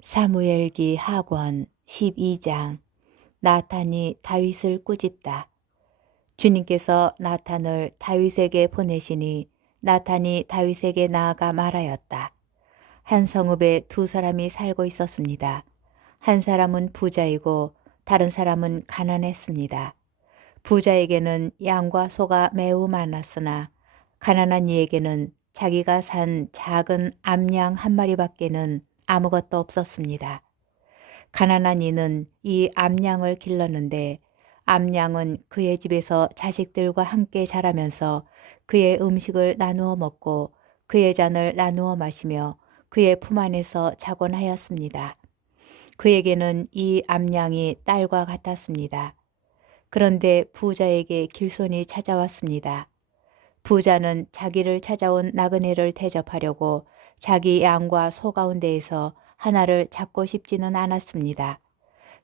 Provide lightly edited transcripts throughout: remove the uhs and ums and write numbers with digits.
사무엘기 하권 12장. 나탄이 다윗을 꾸짖다. 주님께서 나탄을 다윗에게 보내시니 나탄이 다윗에게 나아가 말하였다. 한 성읍에 두 사람이 살고 있었습니다. 한 사람은 부자이고 다른 사람은 가난했습니다. 부자에게는 양과 소가 매우 많았으나 가난한 이에게는 자기가 산 작은 암양 한 마리밖에는 아무것도 없었습니다. 가난한 이는 이 암양을 길렀는데 암양은 그의 집에서 자식들과 함께 자라면서 그의 음식을 나누어 먹고 그의 잔을 나누어 마시며 그의 품 안에서 자곤 하였습니다. 그에게는 이 암양이 딸과 같았습니다. 그런데 부자에게 길손이 찾아왔습니다. 부자는 자기를 찾아온 나그네를 대접하려고 자기 양과 소 가운데에서 하나를 잡고 싶지는 않았습니다.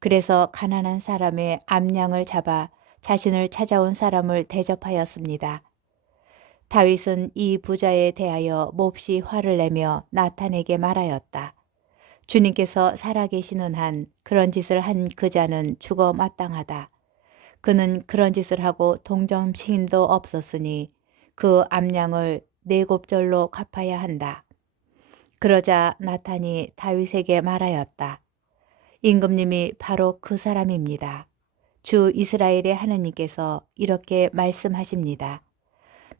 그래서 가난한 사람의 암양을 잡아 자신을 찾아온 사람을 대접하였습니다. 다윗은 이 부자에 대하여 몹시 화를 내며 나탄에게 말하였다. 주님께서 살아계시는 한 그런 짓을 한 그 자는 죽어 마땅하다. 그는 그런 짓을 하고 동정심도 없었으니 그 암양을 네 곱절로 갚아야 한다. 그러자 나탄이 다윗에게 말하였다. 임금님이 바로 그 사람입니다. 주 이스라엘의 하느님께서 이렇게 말씀하십니다.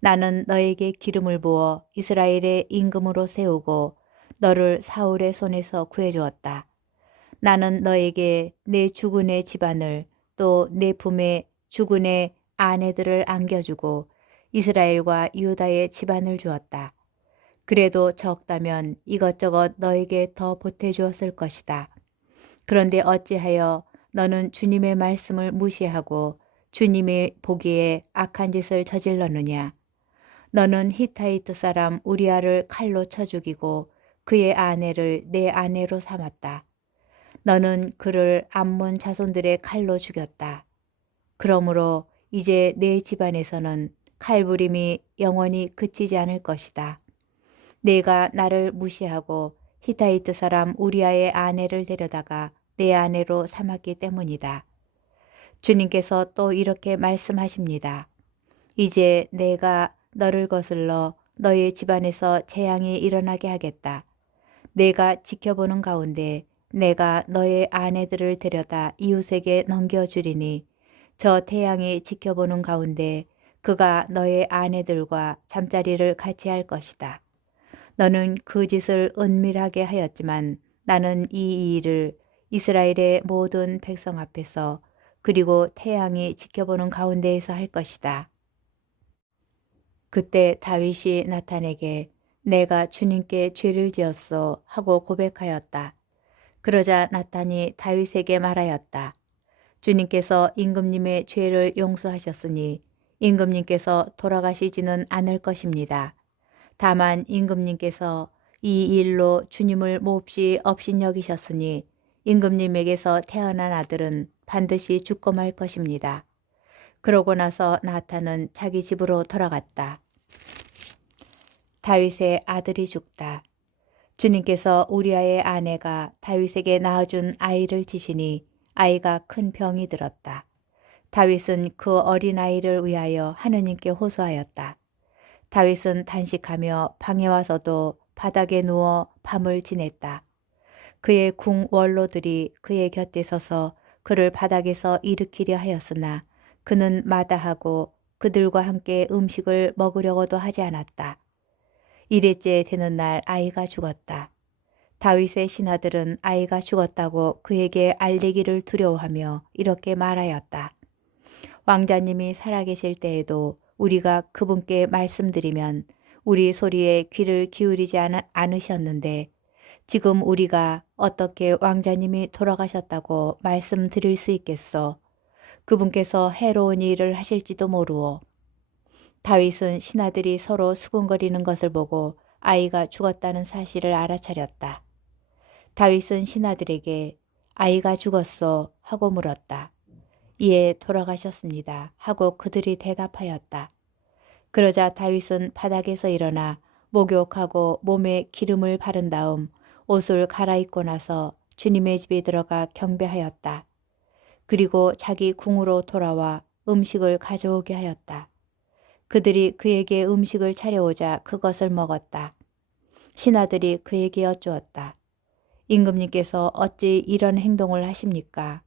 나는 너에게 기름을 부어 이스라엘의 임금으로 세우고 너를 사울의 손에서 구해주었다. 나는 너에게 내 주군의 집안을 또 내 품에 주군의 아내들을 안겨주고 이스라엘과 유다의 집안을 주었다. 그래도 적다면 이것저것 너에게 더 보태주었을 것이다. 그런데 어찌하여 너는 주님의 말씀을 무시하고 주님의 보기에 악한 짓을 저질렀느냐? 너는 히타이트 사람 우리아를 칼로 쳐 죽이고 그의 아내를 내 아내로 삼았다. 너는 그를 암몬 자손들의 칼로 죽였다. 그러므로 이제 내 집안에서는 칼부림이 영원히 그치지 않을 것이다. 내가 나를 무시하고 히타이트 사람 우리아의 아내를 데려다가 내 아내로 삼았기 때문이다. 주님께서 또 이렇게 말씀하십니다. 이제 내가 너를 거슬러 너의 집안에서 재앙이 일어나게 하겠다. 내가 지켜보는 가운데 내가 너의 아내들을 데려다 이웃에게 넘겨주리니 저 태양이 지켜보는 가운데 그가 너의 아내들과 잠자리를 같이 할 것이다. 너는 그 짓을 은밀하게 하였지만 나는 이 일을 이스라엘의 모든 백성 앞에서 그리고 태양이 지켜보는 가운데에서 할 것이다. 그때 다윗이 나탄에게 내가 주님께 죄를 지었소 하고 고백하였다. 그러자 나탄이 다윗에게 말하였다. 주님께서 임금님의 죄를 용서하셨으니 임금님께서 돌아가시지는 않을 것입니다. 다만 임금님께서 이 일로 주님을 몹시 업신여기셨으니 임금님에게서 태어난 아들은 반드시 죽고 말 것입니다. 그러고 나서 나탄은 자기 집으로 돌아갔다. 다윗의 아들이 죽다. 주님께서 우리아의 아내가 다윗에게 낳아준 아이를 지시니 아이가 큰 병이 들었다. 다윗은 그 어린아이를 위하여 하느님께 호소하였다. 다윗은 단식하며 방에 와서도 바닥에 누워 밤을 지냈다. 그의 궁 원로들이 그의 곁에 서서 그를 바닥에서 일으키려 하였으나 그는 마다하고 그들과 함께 음식을 먹으려고도 하지 않았다. 이레째 되는 날 아이가 죽었다. 다윗의 신하들은 아이가 죽었다고 그에게 알리기를 두려워하며 이렇게 말하였다. 왕자님이 살아계실 때에도 우리가 그분께 말씀드리면 우리 소리에 귀를 기울이지 않으셨는데 지금 우리가 어떻게 왕자님이 돌아가셨다고 말씀드릴 수 있겠소? 그분께서 해로운 일을 하실지도 모르오. 다윗은 신하들이 서로 수군거리는 것을 보고 아이가 죽었다는 사실을 알아차렸다. 다윗은 신하들에게 아이가 죽었소 하고 물었다. 예, 돌아가셨습니다 하고 그들이 대답하였다. 그러자 다윗은 바닥에서 일어나 목욕하고 몸에 기름을 바른 다음 옷을 갈아입고 나서 주님의 집에 들어가 경배하였다. 그리고 자기 궁으로 돌아와 음식을 가져오게 하였다. 그들이 그에게 음식을 차려오자 그것을 먹었다. 신하들이 그에게 여쭈었다. 임금님께서 어찌 이런 행동을 하십니까?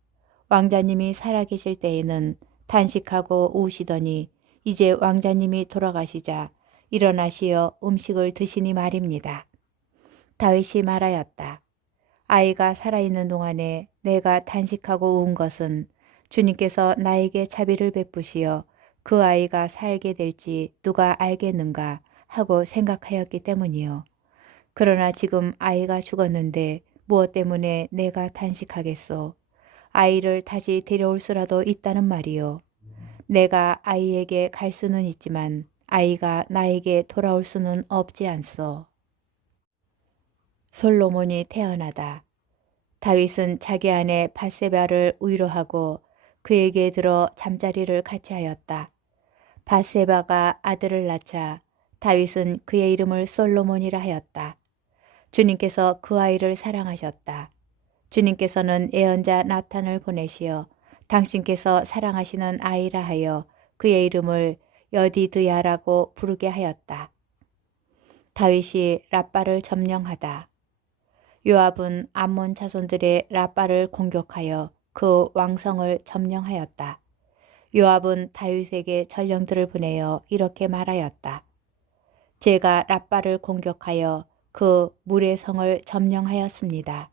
왕자님이 살아계실 때에는 단식하고 우시더니 이제 왕자님이 돌아가시자 일어나시어 음식을 드시니 말입니다. 다윗이 말하였다. 아이가 살아있는 동안에 내가 단식하고 운 것은 주님께서 나에게 자비를 베푸시어 그 아이가 살게 될지 누가 알겠는가 하고 생각하였기 때문이요. 그러나 지금 아이가 죽었는데 무엇 때문에 내가 단식하겠소? 아이를 다시 데려올 수라도 있다는 말이요. 내가 아이에게 갈 수는 있지만 아이가 나에게 돌아올 수는 없지 않소. 솔로몬이 태어나다. 다윗은 자기 아내 밧세바를 위로하고 그에게 들어 잠자리를 같이 하였다. 밧세바가 아들을 낳자 다윗은 그의 이름을 솔로몬이라 하였다. 주님께서 그 아이를 사랑하셨다. 주님께서는 예언자 나탄을 보내시어 당신께서 사랑하시는 아이라 하여 그의 이름을 여디드야라고 부르게 하였다. 다윗이 랍바를 점령하다. 요압은 암몬 자손들의 랍바를 공격하여 그 왕성을 점령하였다. 요압은 다윗에게 전령들을 보내어 이렇게 말하였다. 제가 랍바를 공격하여 그 물의 성을 점령하였습니다.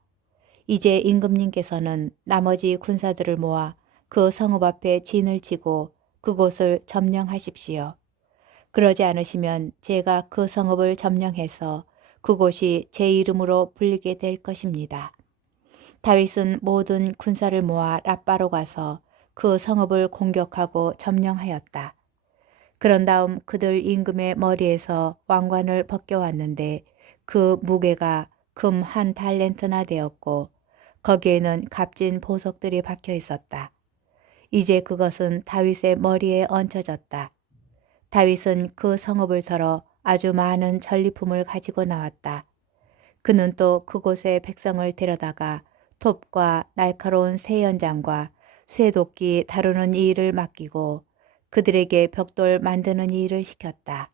이제 임금님께서는 나머지 군사들을 모아 그 성읍 앞에 진을 치고 그곳을 점령하십시오. 그러지 않으시면 제가 그 성읍을 점령해서 그곳이 제 이름으로 불리게 될 것입니다. 다윗은 모든 군사를 모아 랍바로 가서 그 성읍을 공격하고 점령하였다. 그런 다음 그들 임금의 머리에서 왕관을 벗겨왔는데 그 무게가 금 1달란트나 되었고 거기에는 값진 보석들이 박혀 있었다. 이제 그것은 다윗의 머리에 얹혀졌다. 다윗은 그 성읍을 털어 아주 많은 전리품을 가지고 나왔다. 그는 또 그곳에 백성을 데려다가 톱과 날카로운 새 연장과 쇠도끼 다루는 일을 맡기고 그들에게 벽돌 만드는 일을 시켰다.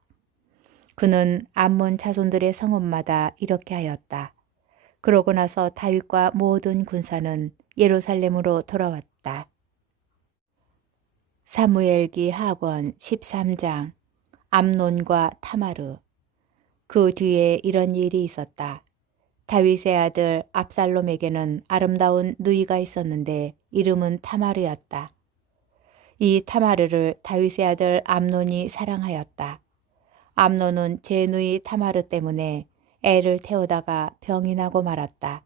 그는 암몬 자손들의 성읍마다 이렇게 하였다. 그러고 나서 다윗과 모든 군사는 예루살렘으로 돌아왔다. 사무엘기 하권 13장. 암논과 타마르. 그 뒤에 이런 일이 있었다. 다윗의 아들 압살롬에게는 아름다운 누이가 있었는데 이름은 타마르였다. 이 타마르를 다윗의 아들 암논이 사랑하였다. 암논은 제 누이 타마르 때문에 애를 태우다가 병이 나고 말았다.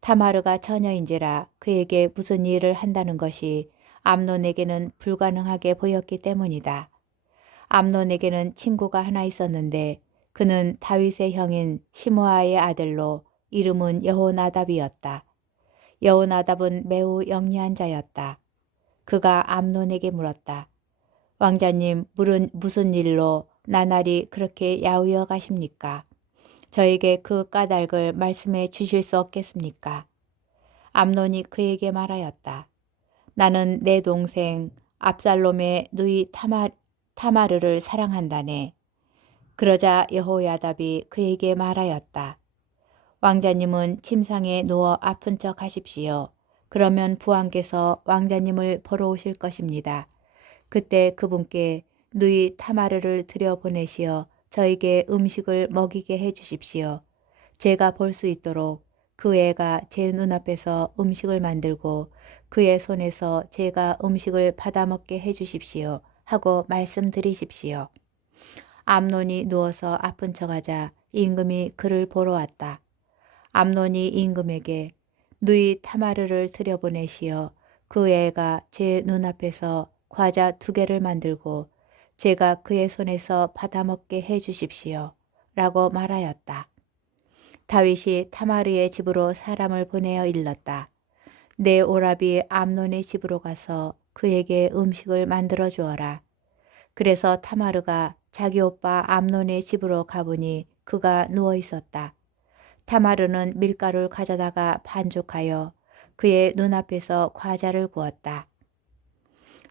타마르가 처녀인지라 그에게 무슨 일을 한다는 것이 암논에게는 불가능하게 보였기 때문이다. 암논에게는 친구가 하나 있었는데 그는 다윗의 형인 시므아의 아들로 이름은 여호나답이었다. 여호나답은 매우 영리한 자였다. 그가 암논에게 물었다. 왕자님, 물은 무슨 일로 나날이 그렇게 야위어 가십니까? 저에게 그 까닭을 말씀해 주실 수 없겠습니까? 암논이 그에게 말하였다. 나는 내 동생 압살롬의 누이 타마르를 사랑한다네. 그러자 여호야답이 그에게 말하였다. 왕자님은 침상에 누워 아픈 척 하십시오. 그러면 부왕께서 왕자님을 보러 오실 것입니다. 그때 그분께 누이 타마르를 들여보내시어 저에게 음식을 먹이게 해 주십시오. 제가 볼 수 있도록 그 애가 제 눈앞에서 음식을 만들고 그의 손에서 제가 음식을 받아먹게 해 주십시오. 하고 말씀드리십시오. 암논이 누워서 아픈 척하자 임금이 그를 보러 왔다. 암논이 임금에게 누이 타마르를 들여보내시어 그 애가 제 눈앞에서 과자 2개를 만들고 제가 그의 손에서 받아먹게 해 주십시오. 라고 말하였다. 다윗이 타마르의 집으로 사람을 보내어 일렀다. 내 오라비 암논의 집으로 가서 그에게 음식을 만들어 주어라. 그래서 타마르가 자기 오빠 암논의 집으로 가보니 그가 누워 있었다. 타마르는 밀가루를 가져다가 반죽하여 그의 눈앞에서 과자를 구웠다.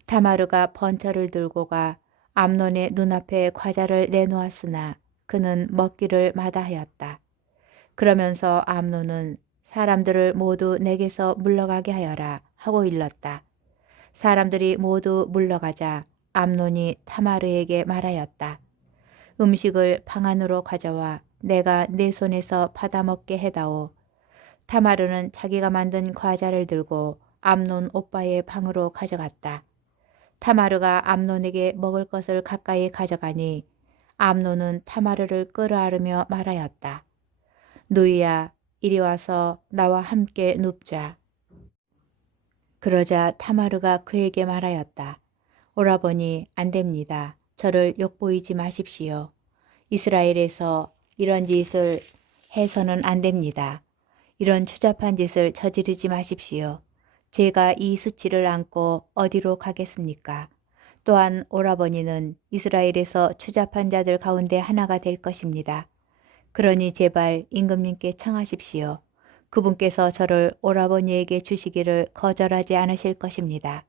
타마르가 번처를 들고 가 암논의 눈앞에 과자를 내놓았으나 그는 먹기를 마다하였다. 그러면서 암논은 사람들을 모두 내게서 물러가게 하여라 하고 일렀다. 사람들이 모두 물러가자 암논이 타마르에게 말하였다. 음식을 방 안으로 가져와 내가 내 손에서 받아먹게 해다오. 타마르는 자기가 만든 과자를 들고 암논 오빠의 방으로 가져갔다. 타마르가 암논에게 먹을 것을 가까이 가져가니 암논은 타마르를 끌어안으며 말하였다. 누이야, 이리 와서 나와 함께 눕자. 그러자 타마르가 그에게 말하였다. 오라버니, 안 됩니다. 저를 욕보이지 마십시오. 이스라엘에서 이런 짓을 해서는 안 됩니다. 이런 추잡한 짓을 저지르지 마십시오. 제가 이 수치를 안고 어디로 가겠습니까? 또한 오라버니는 이스라엘에서 추잡한 자들 가운데 하나가 될 것입니다. 그러니 제발 임금님께 청하십시오. 그분께서 저를 오라버니에게 주시기를 거절하지 않으실 것입니다.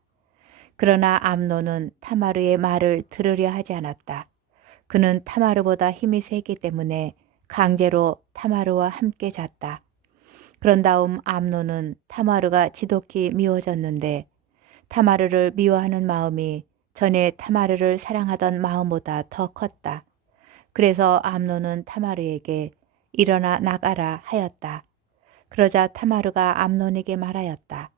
그러나 암논은 타마르의 말을 들으려 하지 않았다. 그는 타마르보다 힘이 세기 때문에 강제로 타마르와 함께 잤다. 그런 다음 암논은 타마르가 지독히 미워졌는데 타마르를 미워하는 마음이 전에 타마르를 사랑하던 마음보다 더 컸다. 그래서 암논은 타마르에게 일어나 나가라 하였다. 그러자 타마르가 암논에게 말하였다.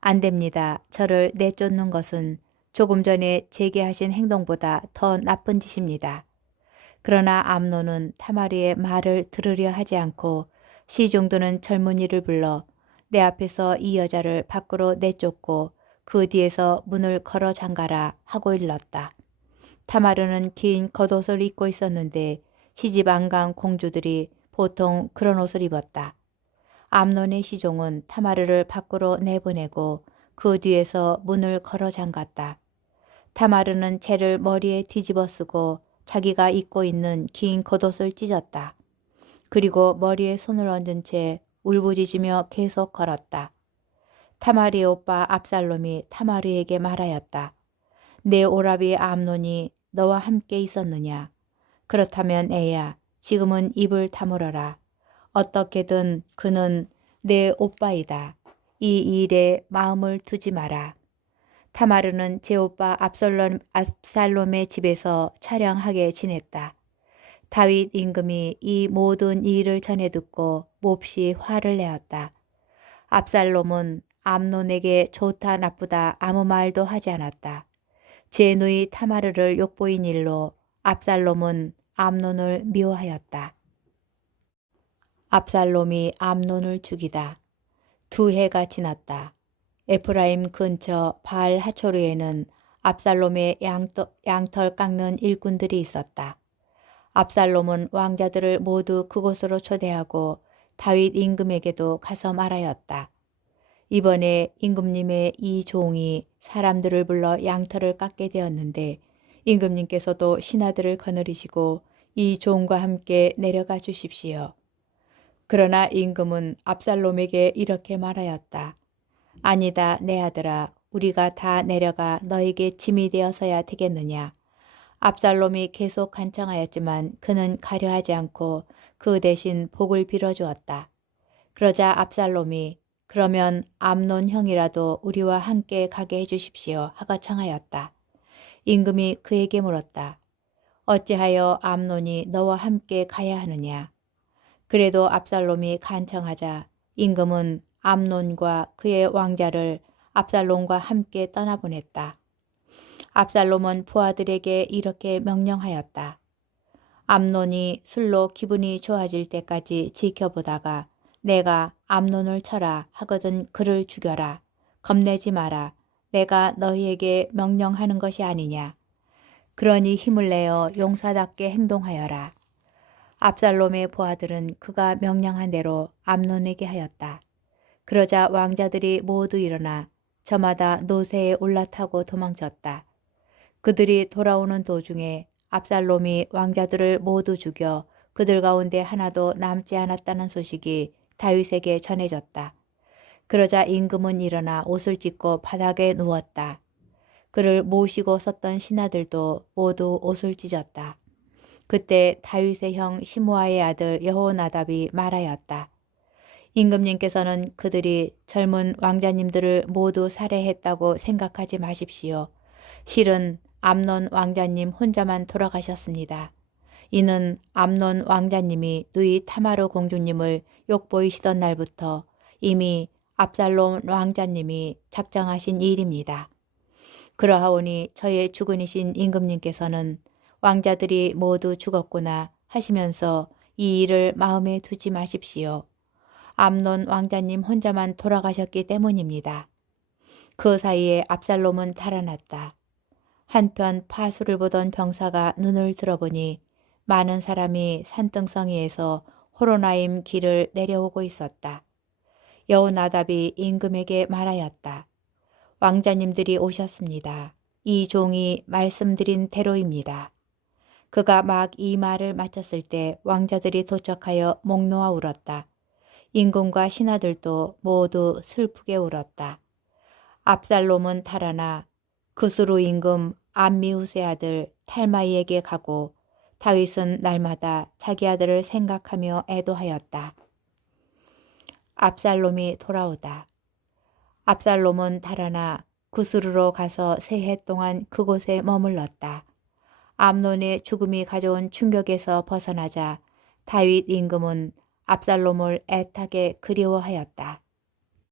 안 됩니다. 저를 내쫓는 것은 조금 전에 제게 하신 행동보다 더 나쁜 짓입니다. 그러나 암논은 타마르의 말을 들으려 하지 않고 시종드는 젊은이를 불러 내 앞에서 이 여자를 밖으로 내쫓고 그 뒤에서 문을 걸어 잠가라 하고 일렀다. 타마르는 긴 겉옷을 입고 있었는데 시집 안 간 공주들이 보통 그런 옷을 입었다. 암논의 시종은 타마르를 밖으로 내보내고 그 뒤에서 문을 걸어 잠갔다. 타마르는 채를 머리에 뒤집어 쓰고 자기가 입고 있는 긴 겉옷을 찢었다. 그리고 머리에 손을 얹은 채 울부짖으며 계속 걸었다. 타마르의 오빠 압살롬이 타마르에게 말하였다. 내 오라비 암논이 너와 함께 있었느냐? 그렇다면 애야, 지금은 입을 다물어라. 어떻게든 그는 내 오빠이다. 이 일에 마음을 두지 마라. 타마르는 제 오빠 압살롬의 집에서 차량하게 지냈다. 다윗 임금이 이 모든 일을 전해 듣고 몹시 화를 내었다. 압살롬은 암논에게 좋다 나쁘다 아무 말도 하지 않았다. 제 누이 타마르를 욕보인 일로 압살롬은 암논을 미워하였다. 압살롬이 암논을 죽이다. 2해가 지났다. 에프라임 근처 바알 하초르에는 압살롬의 양털 깎는 일꾼들이 있었다. 압살롬은 왕자들을 모두 그곳으로 초대하고 다윗 임금에게도 가서 말하였다. 이번에 임금님의 이 종이 사람들을 불러 양털을 깎게 되었는데 임금님께서도 신하들을 거느리시고 이 종과 함께 내려가 주십시오. 그러나 임금은 압살롬에게 이렇게 말하였다. 아니다, 내 아들아, 우리가 다 내려가 너에게 짐이 되어서야 되겠느냐. 압살롬이 계속 간청하였지만 그는 가려하지 않고 그 대신 복을 빌어주었다. 그러자 압살롬이 그러면 암논 형이라도 우리와 함께 가게 해주십시오 하고 청하였다. 임금이 그에게 물었다. 어찌하여 암논이 너와 함께 가야 하느냐. 그래도 압살롬이 간청하자 임금은 암논과 그의 왕자를 압살롬과 함께 떠나보냈다. 압살롬은 부하들에게 이렇게 명령하였다. 암논이 술로 기분이 좋아질 때까지 지켜보다가 내가 암논을 쳐라 하거든 그를 죽여라. 겁내지 마라. 내가 너희에게 명령하는 것이 아니냐. 그러니 힘을 내어 용사답게 행동하여라. 압살롬의 부하들은 그가 명령한 대로 암논에게 하였다. 그러자 왕자들이 모두 일어나 저마다 노새에 올라타고 도망쳤다. 그들이 돌아오는 도중에 압살롬이 왕자들을 모두 죽여 그들 가운데 하나도 남지 않았다는 소식이 다윗에게 전해졌다. 그러자 임금은 일어나 옷을 찢고 바닥에 누웠다. 그를 모시고 섰던 신하들도 모두 옷을 찢었다. 그때 다윗의 형 시므아의 아들 여호나답이 말하였다. 임금님께서는 그들이 젊은 왕자님들을 모두 살해했다고 생각하지 마십시오. 실은 암논 왕자님 혼자만 돌아가셨습니다. 이는 암논 왕자님이 누이 타마르 공주님을 욕보이시던 날부터 이미 압살롬 왕자님이 작정하신 일입니다. 그러하오니 저의 주군이신 임금님께서는 왕자들이 모두 죽었구나 하시면서 이 일을 마음에 두지 마십시오. 암논 왕자님 혼자만 돌아가셨기 때문입니다. 그 사이에 압살롬은 달아났다. 한편 파수를 보던 병사가 눈을 들어보니 많은 사람이 산등성이에서 호로나임 길을 내려오고 있었다. 여호나답이 임금에게 말하였다. 왕자님들이 오셨습니다. 이 종이 말씀드린 대로입니다. 그가 막 이 말을 마쳤을 때 왕자들이 도착하여 목 놓아 울었다. 임금과 신하들도 모두 슬프게 울었다. 압살롬은 달아나 그스루 임금 암미후스의 아들 탈마이에게 가고 다윗은 날마다 자기 아들을 생각하며 애도하였다. 압살롬이 돌아오다. 압살롬은 달아나 구스루로 가서 세 해 동안 그곳에 머물렀다. 암논의 죽음이 가져온 충격에서 벗어나자 다윗 임금은 압살롬을 애타게 그리워하였다.